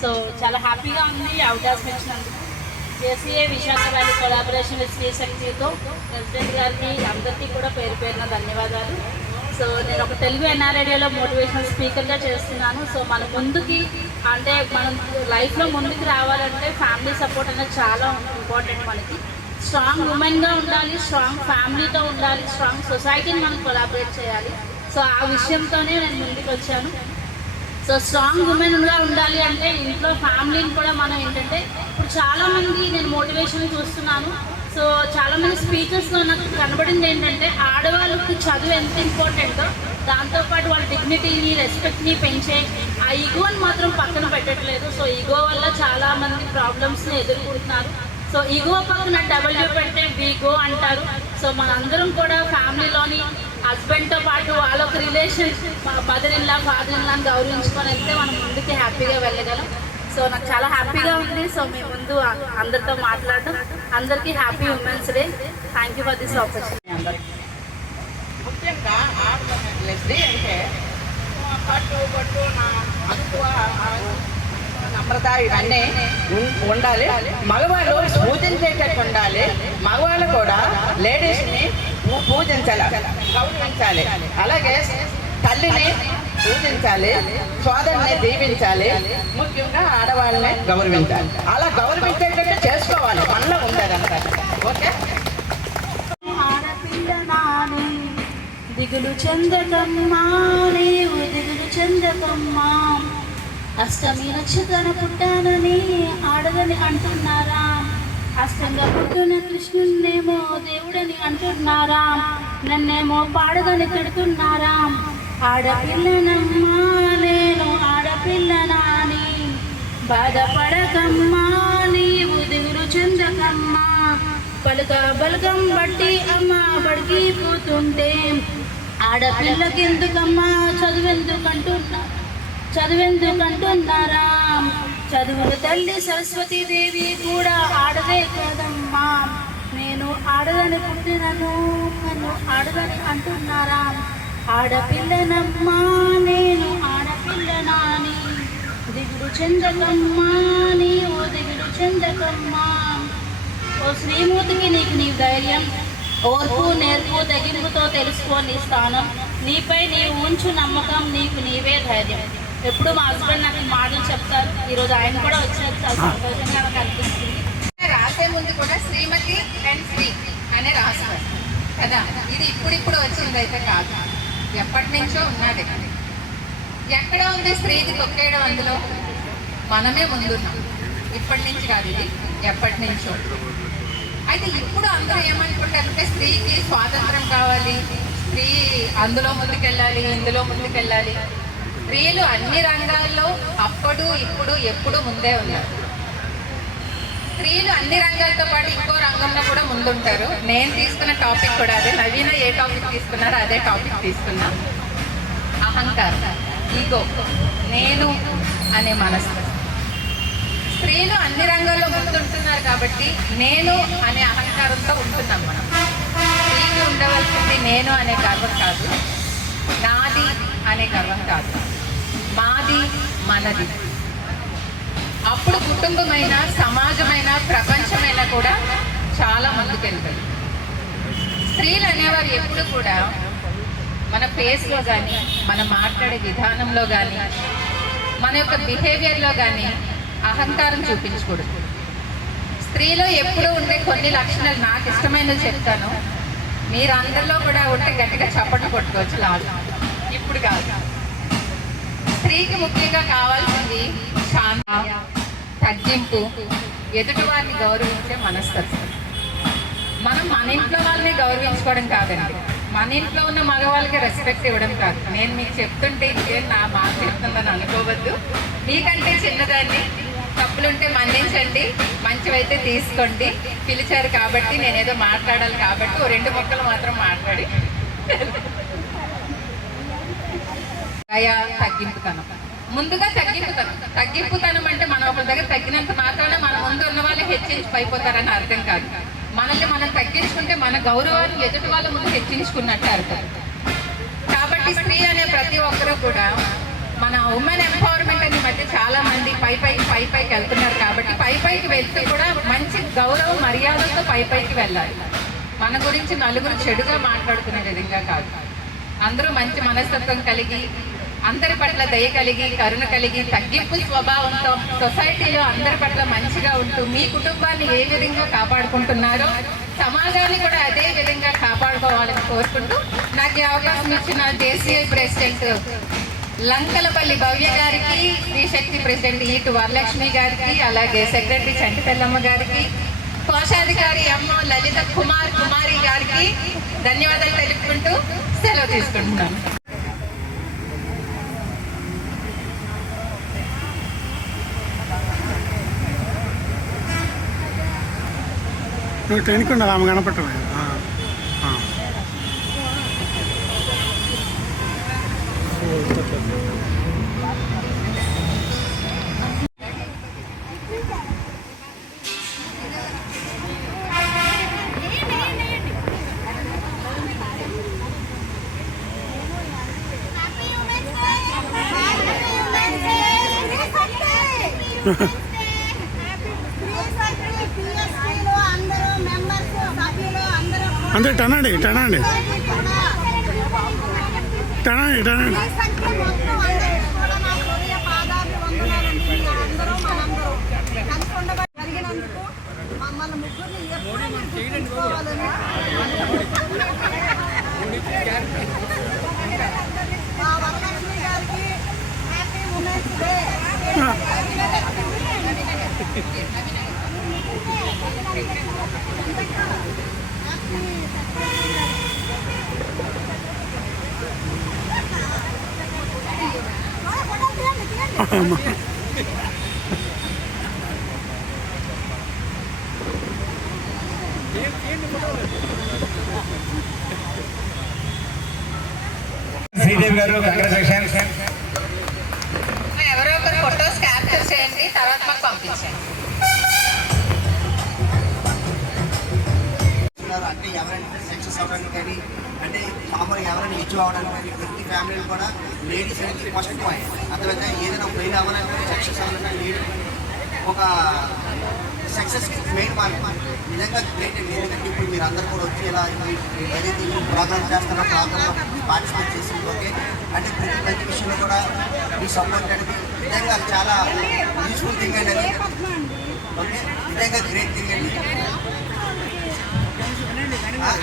So చాలా హ్యాపీగా ఉంది ఈ అవకాశం ఇచ్చినందుకు. JCA Visakha valley collaboration with శ్రీశక్తితో ప్రెసిడెంట్ గారికి అందరికీ కూడా పేరు పేరున ధన్యవాదాలు. సో నేను ఒక తెలుగు ఎన్ఆర్ రేడియోలో మోటివేషనల్ స్పీకర్గా చేస్తున్నాను. సో మన ముందుకి అంటే మనం లైఫ్లో ముందుకు రావాలంటే ఫ్యామిలీ సపోర్ట్ అనేది చాలా ఇంపార్టెంట్. మనకి స్ట్రాంగ్ ఉమెన్గా ఉండాలి, స్ట్రాంగ్ ఫ్యామిలీతో ఉండాలి, స్ట్రాంగ్ సొసైటీని మనం కొలాబరేట్ చేయాలి. సో ఆ విషయంతోనే నేను ముందుకు వచ్చాను. సో స్ట్రాంగ్ ఉమెన్గా ఉండాలి అంటే ఇంట్లో ఫ్యామిలీని కూడా మనం ఏంటంటే ఇప్పుడు చాలామంది నేను మోటివేషన్ చూస్తున్నాను. సో చాలామంది స్పీచెస్లో నాకు కనబడింది ఏంటంటే ఆడవాళ్ళకి చదువు ఎంత ఇంపార్టెంటో దాంతోపాటు వాళ్ళ డిగ్నిటీని రెస్పెక్ట్ని పెంచే ఆ ఈగోని మాత్రం పక్కన పెట్టట్లేదు. సో ఈగో వల్ల చాలామంది ప్రాబ్లమ్స్ని ఎదుర్కొంటున్నారు. సో ఈగో పక్కన డబ్ల్యూ పెడితే వీగో అంటారు. సో మనందరం కూడా ఫ్యామిలీలోని హస్బెండ్తో పాటు వాళ్ళొక relation mother in law father in లాని గౌరవించుకొని వెళ్తే మనం ముందుకి హ్యాపీగా వెళ్ళగలం. సో నాకు చాలా హ్యాపీగా ఉంది. సో మీ ముందు అందరితో మాట్లాడడం. అందరికీ happy women's day. Thank you for this opportunity. అందరికీ ముఖ్యంగా ఆడవాళ్ళకి అంటే పట్టు నమ్రత ఇవన్నీ ఉండాలి. మగవాళ్ళు పూజించేటట్టు ఉండాలి. మగవాళ్ళు కూడా లేడీస్ని పూజించాలి, గౌరవించాలి. అలాగే తల్లిని పూజించాలి, సోదరుని దీవించాలి. ముఖ్యంగా ఆడవాళ్ళని గౌరవించాలి. అలా గౌరవించేటట్టు చేసుకోవాలి. మనలో ఉండదంతా. ఓకే. ఆడపిల్ల నాని దిగులు చెందకమ్మా, నీవు దిగులు చెందకమ్మా. అష్టమి నక్షత్రాన పుట్టానని ఆడదని అంటున్నారా? అష్టంగా పుట్టిన కృష్ణున్నేమో దేవుడని అంటున్నారా? నన్నేమో పాడదని తిడుతున్నారా? ఆడపిల్లనమ్మా నేను ఆడపిల్లనాని, బాధపడకమ్మా నీవు దిగులు చెందకమ్మా. పలుక బలకం బట్టి అమ్మ బడికి పోతుంటే ఆడపిల్లకెందుకమ్మా చదువెందుకంటున్నారా? చదువుల తల్లి సరస్వతీదేవి కూడా ఆడదే కదమ్మా. నేను ఆడదని పుట్టినను నన్ను ఆడదని అంటున్నారా? ఆడపిల్లనమ్మా నేను ఆడపిల్లనాని, దిగుడు చెందకమ్మా నీవు దిగుడు చెందకమ్మా. ఓ శ్రీమూర్తికి నీకు నీ ధైర్యం, ఓర్పు నేర్పు తగ్గింపుతో తెలుసుకో నీ స్థానం. నీపై నీవు ఉంచు నమ్మకం, నీకు నీవే ధైర్యం. ఎప్పుడు మా హస్బెండ్ నాకు మాటలు చెప్తారు. ఈరోజు ఆయన కూడా వచ్చారు, చాలా సంతోషంగా నాకు అనిపిస్తుంది. రాసే ముందు కూడా శ్రీమతి అండ్ శ్రీ అనే రాస్తారు కదా. ఇది ఇప్పుడు వచ్చింది అయితే కాదు, ఎప్పటి నుంచో ఉన్నది. ఎక్కడ ఉంది స్త్రీకి తొక్కేయడం? అందులో మనమే ముందున్నాం. ఇప్పటి నుంచి కాదు, ఇది ఎప్పటి నుంచో. అయితే ఇప్పుడు అందరూ ఏమనుకుంటారంటే స్త్రీకి స్వాతంత్రం కావాలి, స్త్రీ అందులో ముందుకెళ్ళాలి, ఇందులో ముందుకెళ్ళాలి. స్త్రీలు అన్ని రంగాల్లో అప్పుడు ఇప్పుడు ఎప్పుడు ముందే ఉన్నారు. స్త్రీలు అన్ని రంగాలతో పాటు ఇంకో రంగంలో కూడా ముందుంటారు. నేను తీసుకున్న టాపిక్ కూడా అదే. నవీన ఏ టాపిక్ తీసుకున్నారో అదే టాపిక్ తీసుకున్నా. అహంకారం, ఈగో, నేను అనే మనసు. స్త్రీలు అన్ని రంగాల్లో ముందుంటున్నారు కాబట్టి నేను అనే అహంకారంతో ఉంటున్నాం మనం. స్త్రీకి ఉండవలసింది నేను అనే గర్వం కాదు, నాది అనే గర్వం కాదు, మాది మనది. అప్పుడు కుటుంబమైన, సమాజమైన, ప్రపంచమైనా కూడా చాలా ముందుకెళ్తాయి. స్త్రీలు అనేవారు ఎప్పుడు కూడా మన ఫేస్లో కానీ, మన మాట్లాడే విధానంలో కానీ, మన యొక్క బిహేవియర్లో కానీ అహంకారం చూపించకూడదు. స్త్రీలో ఎప్పుడూ ఉండే కొన్ని లక్షణాలు నాకు ఇష్టమైనవి చెప్తాను. మీరు అందరిలో కూడా ఉంటే గట్టిగా చప్పట్లు కొట్టుకోవచ్చు. లాగా ఇప్పుడు కాదు. స్త్రీకి ముఖ్యంగా కావాల్సింది శాంతి, తగ్గింపు, ఎదుటి వారిని గౌరవించే మనస్తత్వం. మనం మన ఇంట్లో వాళ్ళని గౌరవించుకోవడం కాదండి, మన ఇంట్లో ఉన్న మగవాళ్ళకి రెస్పెక్ట్ ఇవ్వడం కాదు. నేను మీకు చెప్తుంటే ఇంకేం నా మాట చెప్తుందని అనుకోవద్దు. మీకంటే చిన్నదాన్ని, తప్పులుంటే మన్నించండి, మంచివైతే తీసుకోండి. పిలిచారు కాబట్టి నేనేదో మాట్లాడాలి కాబట్టి ఓ 2 మొక్కలు మాత్రం మాట్లాడి. తగ్గింపుతనం, ముందుగా తగ్గింపుతనం అంటే మనం ఒకరి దగ్గర తగ్గినంత మాత్రాన మన ముందు ఉన్న వాళ్ళు హెచ్చించిపోతారని అర్థం కాదు. మనల్ని మనం తగ్గించుకుంటే మన గౌరవాన్ని ఎదుటి వాళ్ళ ముందు హెచ్చించుకున్నట్టు అర్థం. కాబట్టి స్త్రీ అనే ప్రతి ఒక్కరూ కూడా మన ఉమెన్ ఎంపవర్మెంట్ అనే మధ్య చాలా మంది పై పైకి వెళ్తున్నారు కాబట్టి పైకి వెళ్తూ కూడా మంచి గౌరవ మర్యాదలతో పైకి వెళ్ళాలి. మన గురించి నలుగురు చెడుగా మాట్లాడుకునే విధంగా కాదు. అందరూ మంచి మనస్తత్వం కలిగి, అందరి పట్ల దయ కలిగి, కరుణ కలిగి, తగ్గింపు స్వభావంతో సొసైటీలో అందరి పట్ల మంచిగా ఉంటూ మీ కుటుంబాన్ని ఏ విధంగా కాపాడుకుంటున్నారో సమాజాన్ని కూడా అదే విధంగా కాపాడుకోవాలని కోరుకుంటూ నాకు ఈ అవకాశం ఇచ్చిన జేసీఐ ప్రెసిడెంట్ లంకలపల్లి భవ్య గారికి, శ్రీశక్తి ప్రెసిడెంట్ ఈటు వరలక్ష్మి గారికి, అలాగే సెక్రటరీ చంటి తెల్లమ్మ గారికి, కోశాధికారి అమ్మ లలిత కుమారి గారికి ధన్యవాదాలు తెలుపుకుంటూ సెలవు తీసుకుంటున్నాను. నువ్వు ట్రైన్కి ఉండాలి, ఆమె కనపట్టలేదు. అంటే టనండి టనండి టనండి టనండి మమ్మల్ని ముగ్గురిని ఎప్పుడు గుర్తుంచుకోవాలని మా వరలక్ష్మి గారికి హ్యాపీ ఉమెన్స్ డే. శ్రీదేవి గారు కంగ్రాచులేషన్స్. ఎవరో ఒకరు ఫొటోస్ క్యాప్చర్ చేయండి, తర్వాత మాకు పంపించండి. అంటే ఎవరైనా సక్సెస్ అవ్వడానికి కానీ, అంటే మామూలుగా ఎవరైనా అచీవ్ అవ్వడానికి కానీ ప్రతి ఫ్యామిలీలు కూడా లేడీస్ అనేది ఫస్ట్ పాయింట్. అందువల్ల ఏదైనా పెయిన్ అవ్వాలంటే సక్సెస్ అవ్వాలంటే లేడీ ఒక సక్సెస్కి మెయిన్ మార్గం. నిజంగా గ్రేట్ అండి. ఎందుకంటే ఇప్పుడు మీరు అందరూ కూడా వచ్చి ఇలా ఏదైతే ఈ ప్రోగ్రామ్ చేస్తారో ప్రోగ్రాంలో పార్టిసిపేట్ చేసి ఓకే అంటే ప్రతి ప్రతి విషయంలో కూడా మీ సపోర్ట్ అనేది నిజంగా చాలా యూస్ఫుల్ థింగ్ అండి అది. ఓకే నిజంగా గ్రేట్ థింగ్ అండి,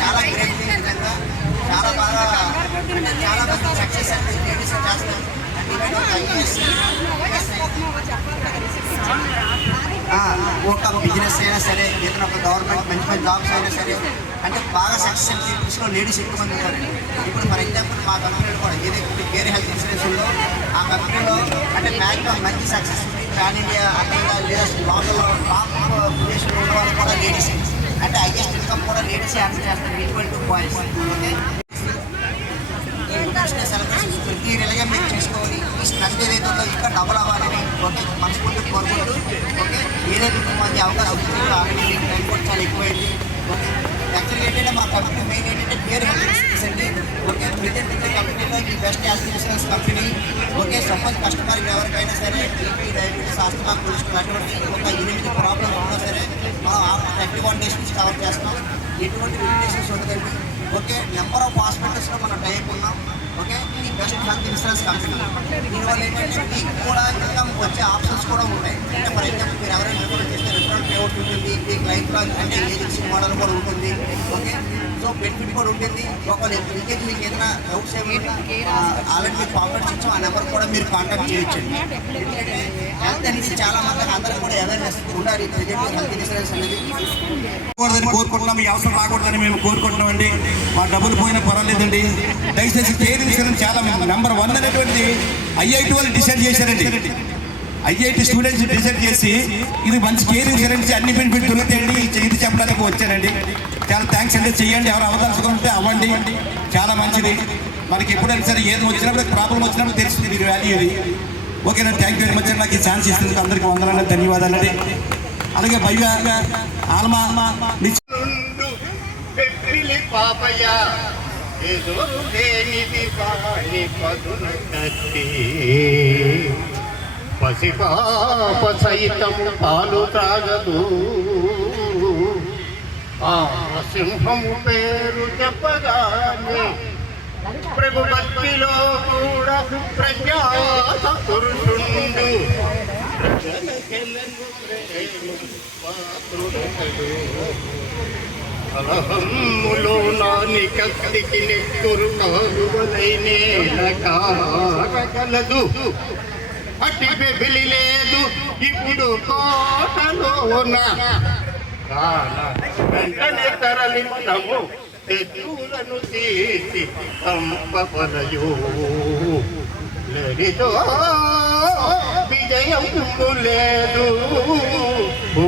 చాలా గ్రేట్ థింగ్. నిజంగా చాలా బాగా అంటే చాలా మంది సక్సెస్ అంటే లేడీస్ చేస్తారు. ఒక బిజినెస్ అయినా సరే, ఏదైనా ఒక గవర్నమెంట్ మంచి మంచి జాబ్స్ అయినా సరే, అంటే బాగా సక్సెస్ పీపుల్స్లో లేడీస్ ఎక్కువ మంది ఉంటారు. ఇప్పుడు ఫర్ ఎగ్జాంపుల్ మా కంపెనీలో కూడా ఏదైతే కేర్ హెల్త్ ఇన్సూరెన్స్ ఉందో ఆ కంపెనీలో అంటే మ్యాక్సిమం మంచి సక్సెస్ ఉంది. ప్యాన్ ఇండియా అక్కడ లేదా లోకల్లో టాప్ పొజిషన్లో ఉన్న వాళ్ళు కూడా లేడీస్, అంటే హైయెస్ట్ ఇన్కమ్ కూడా లేడీస్ ఆన్సర్ చేస్తారు, equal to boys. Okay celebrations ప్రతి నెలగా మీరు చేసుకోవాలి. ఈ స్ట్రెస్ ఏదైతే ఉందో ఇంకా డబుల్ అవ్వాలని ఓకే మనస్ఫూర్తి కోరుకుంటూ ఓకే ఏదైతే మంచి అవకాశం ఉంటుందో ఆల్రెడీ మీకు టైం కూడా చాలా ఎక్కువైంది. ఓకే యాక్చువల్గా ఏంటంటే మా కంపెనీ మెయిన్ ఏంటంటే కేర్ హెల్త్ ఇన్సూరెన్స్ అండి. ఓకే ప్రజెంట్ ఇండియా కంపెనీలో ఈ best health insurance company. Okay suppose కస్టమర్కి ఎవరికైనా సరే బీపీ, డయాబెటీస్, ఆస్తమా, కొలెస్ట్రాల్ అటువంటి ఒక 8 ప్రాబ్లమ్స్ ఉన్నా సరే మనం 31 డేస్ నుంచి కవర్ చేస్తాం. ఎటువంటి లిమిటేషన్స్ ఉండదండి. ఓకే నెంబర్ ఆఫ్ హాస్పిటల్స్లో మనం టైప్ ఉన్నాం. ఓకే ఈ బెస్ట్ హెల్త్ ఇన్సూరెన్స్ కంపెనీ దీనివల్ల ఏంటంటే మీకు కూడా ఇన్కమ్ వచ్చే ఆప్షన్స్ కూడా ఉంటాయి. అంటే ఫర్ ఎగ్జాంపుల్ మీరు ఎవరైనా రిఫర్ చేస్తే రిఫరల్ పేఅవుట్ ఉంటుంది, మీకు లైఫ్ లాంగ్ అంటే ఏజెన్సీ మోడల్ కూడా ఉంటుంది. ఓకే సో బెనిఫిట్ కూడా ఉంటుంది. ఒకవేళ ఇంకేజ్ మీకు ఏదైనా డౌట్స్ ఏమైనా ఆల్రెడీ మీకు కాంటాక్ట్స్ ఇచ్చాం, ఆ నెంబర్ కూడా మీరు కాంటాక్ట్ చేయొచ్చండి. ఎందుకంటే హెల్త్ అనేది చాలా మంది అందరూ కూడా అవేర్నెస్ ఉండాలి. ప్రజెంట్ హెల్త్ ఇన్సూరెన్స్ అనేది కోరుకుంటున్నాం, ఈ అవసరం రాకూడదని మేము కోరుకుంటున్నామండి. మా డబ్బులు పోయినా పర్వాలేదండి. దయచేసి కేర్ ఇన్సూరెన్స్ చాలా నెంబర్ 1 అనేటువంటి IIT వాళ్ళు డిసైడ్ చేశారండి. IIT స్టూడెంట్స్ డిసైడ్ చేసి ఇది మంచి కేర్ ఇన్సూరెన్స్ అన్ని బెనిఫిట్ దొరుకుతాయండి, ఇది చెప్పడానికి వచ్చానండి. చాలా థ్యాంక్స్ అండి. చెయ్యండి, ఎవరు అవదలుచుకుంటే అవ్వండి, చాలా మంచిది. మనకి ఎప్పుడైనా సరే ఏది వచ్చినప్పుడు ప్రాబ్లం వచ్చినప్పుడు తెలుస్తుంది ఇది వాల్యూ ఇది. ఓకేనా, థ్యాంక్ యూ వెరీ మచ్. నాకు ఈ ఛాన్స్ ఇస్తున్నందుకు అందరికీ వందనాలు, ధన్యవాదాలండి. అలాగే భయ్య ఆల్మా పాపయ్య ఏదో లేనిది వాణి పదును కట్టి పసిపాప సైతం పాలు త్రాగదు ఆ సింహము పేరు చెప్పగానే ప్రభు భక్తిలో కూడా ప్రజాపురుషుండు ప్రజలకెలను ప్రేమ పాత్రుడతడు. కలహమ్ములో నాని కత్తికి నెక్కురు కాగువలైనేల కారగలదు. అట్టి బెబిలి లేదు ఇప్పుడు కోటలోన వెంటనే తరలించము తెచ్చులను తీసి సంపవలయో లేనితో విజయం లేదు. ఓ